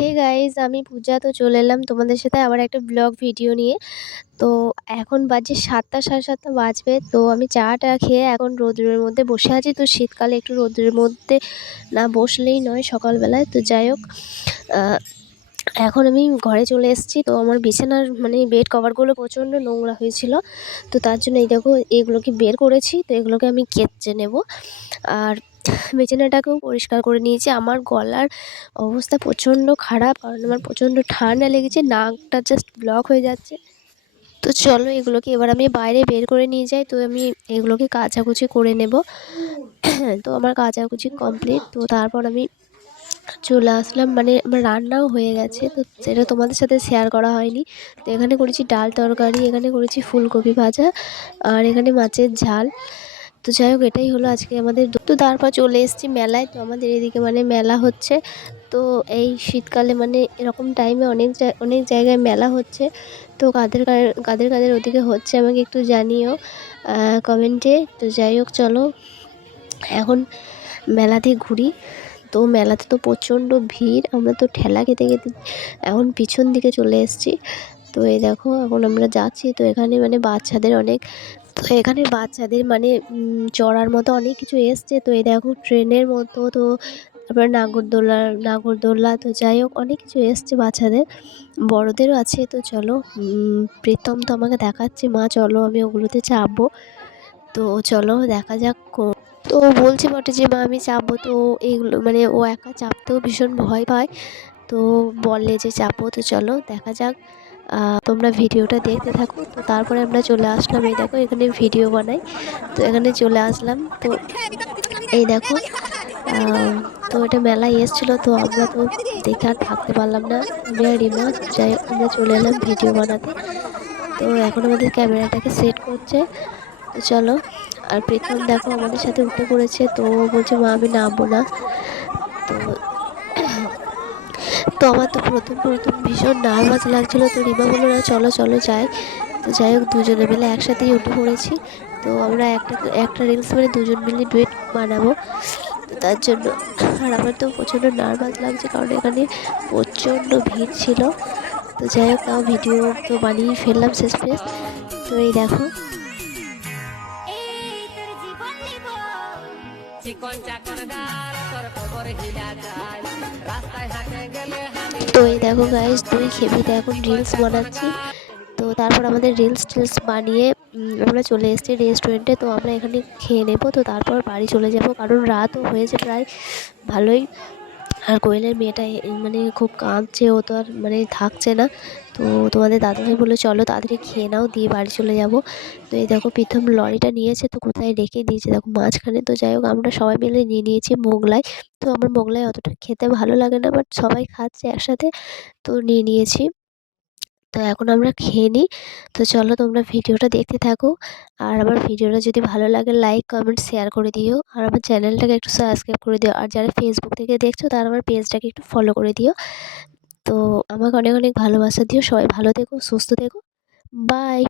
Hey guys আমি পূজা। তো চলে এলাম তোমাদের সাথে আবার একটা ব্লগ ভিডিও নিয়ে। তো এখন বাজে সাতটা, সাড়ে সাতটা বাজবে। তো আমি চাটা খেয়ে এখন রোদ্রের মধ্যে বসে আছি। তো শীতকালে একটু রোদ্রের মধ্যে না বসলেই নয় সকালবেলায়। তো যাই হোক এখন আমি ঘরে চলে এসেছি। তো আমার বিছানার মানে বেড কভারগুলো প্রচণ্ড নোংরা হয়েছিল। তো তার জন্য এই দেখো, এগুলোকে বের করেছি। তো এগুলোকে আমি কেচে নেব। আর বিছানাটাকেও পরিষ্কার করে নিয়েছি। আমার গলার অবস্থা প্রচণ্ড খারাপ, কারণ আমার প্রচণ্ড ঠান্ডা লেগেছে, নাকটা জাস্ট ব্লক হয়ে যাচ্ছে। তো চলো এগুলোকে এবার আমি বাইরে বের করে নিয়ে যাই, তো আমি এগুলোকে কাচাকুচি করে নেব। তো আমার কাচাকুচি কমপ্লিট তো তারপর আমি চলে আসলাম। মানে আমার রান্নাও হয়ে গেছে, তো সেটা তোমাদের সাথে শেয়ার করা হয়নি। তো এখানে করেছি ডাল তরকারি, এখানে করেছি ফুলকপি ভাজা, আর এখানে মাছের ঝাল। তো যাই হোক, এটাই হলো আজকে আমাদের তো তারপর চলে এসেছি মেলায়। তো আমাদের এদিকে মানে মেলা হচ্ছে। তো এই শীতকালে মানে এরকম টাইমে অনেক অনেক জায়গায় মেলা হচ্ছে। তো কাদের কাদের কাদের ওদিকে হচ্ছে আমাকে একটু জানিও কমেন্টে তো যাই হোক, চলো এখন মেলাতে ঘুরি। তো মেলাতে তো প্রচণ্ড ভিড়, আমরা তো ঠেলা খেতে খেতে এখন পিছন দিকে চলে এসেছি। তো এই দেখো, এখন আমরা যাচ্ছি। তো এখানে মানে বাচ্চাদের অনেক তো এখানে বাচ্চাদের মানে চড়ার মতো অনেক কিছু এসছে। তো এই দেখো ট্রেনের মতো, তো তারপরে নাগরদোলা নাগরদোলা তো যাই হোক, অনেক কিছু এসছে বাচ্চাদের। বড়দেরও আছে, তো চলো প্রীতম তো আমাকে দেখাচ্ছে। মা, চলো আমি ওগুলোতে চাপবো। তো চলো, দেখা যাক তো বলছে বটে যে, মা, আমি চাপবো। তো এইগুলো মানে ও একা চাপতেও ভীষণ ভয় পায়। তো বললে যে চাপবো তো চলো, দেখা যাক। তোমরা ভিডিওটা দেখতে থাকো। তো তারপরে আমরা চলে আসলাম। এই দেখো, এখানে ভিডিও বানাই। তো এখানে চলে আসলাম। তো এই দেখো তো এটা মেলায় এসেছিল। তো আমরা তো দেখে আর থাকতে পারলাম না। আমি আর রিমা যাই আমরা চলে এলাম ভিডিও বানাতে। তো এখন আমাদের ক্যামেরাটাকে সেট করছে। তো চলো, আর প্রীতম দেখো আমাদের সাথে উঠে পড়েছে। তো বলছে, মা, আমি নামবো না। তো তো আমার তো প্রথম প্রথম ভীষণ নার্ভাস লাগছিল, তো রিমা বলল, না, চলো চলো যাই। তো যাই হোক, দুজনে মিলে একসাথেই উঠে পড়েছি। তো আমরা একটা একটা রিলস মানে দুজন মিলে ডুয়েট বানাবো। তার জন্য, আর আমার তো প্রচণ্ড নার্ভাস লাগছে, কারণ এখানে প্রচণ্ড ভিড় ছিল। তো যাই হোক, তাও ভিডিও তো বানিয়ে ফেললাম শেষ তো এই দেখো তো এই দেখো গাইজ দুই খেপিতে এখন রিলস বানাচ্ছি। তো তারপর আমাদের রিলস টিলস বানিয়ে আমরা চলে এসেছি রেস্টুরেন্টে তো আমরা এখানে খেয়ে নেব। তো তারপর বাড়ি চলে যাব। কারণ রাতও হয়েছে প্রায় ভালোই। আর কোয়েলের মেয়েটা মানে খুব কাঁদছে, ও তো আর মানে থাকছে না। তো তোমাদের দাদাভাই বলল, চলো তাড়াতাড়ি খেয়ে নাও, দিয়ে বাড়ি চলে যাব। তো এই দেখো, প্রথম লরিটা নিয়েছে, তো কোথায় রেখে দিয়েছে? দেখো, মাঝখানে তো যাই হোক, আমরা সবাই মিলে নিয়ে নিয়েছি মোগলাই। তো আমার মোগলাই অতটা খেতে ভালো লাগে না বাট সবাই খাচ্ছে একসাথে, তো নিয়ে নিয়েছি। তো এখন আমরা খেয়ে নিই। তো চলো তোমরা ভিডিওটা দেখতে থাকো। আর আমার ভিডিওটা যদি ভালো লাগে লাইক কমেন্ট শেয়ার করে দিও। আর আমার চ্যানেলটাকে একটু সাবস্ক্রাইব করে দিও। আর যারা ফেসবুক থেকে দেখছ, তারা আমার পেজটাকে একটু ফলো করে দিও। তো আমাকে অনেক অনেক ভালোবাসা দিও। সবাই ভালো থেকো, সুস্থ থেকো। বাই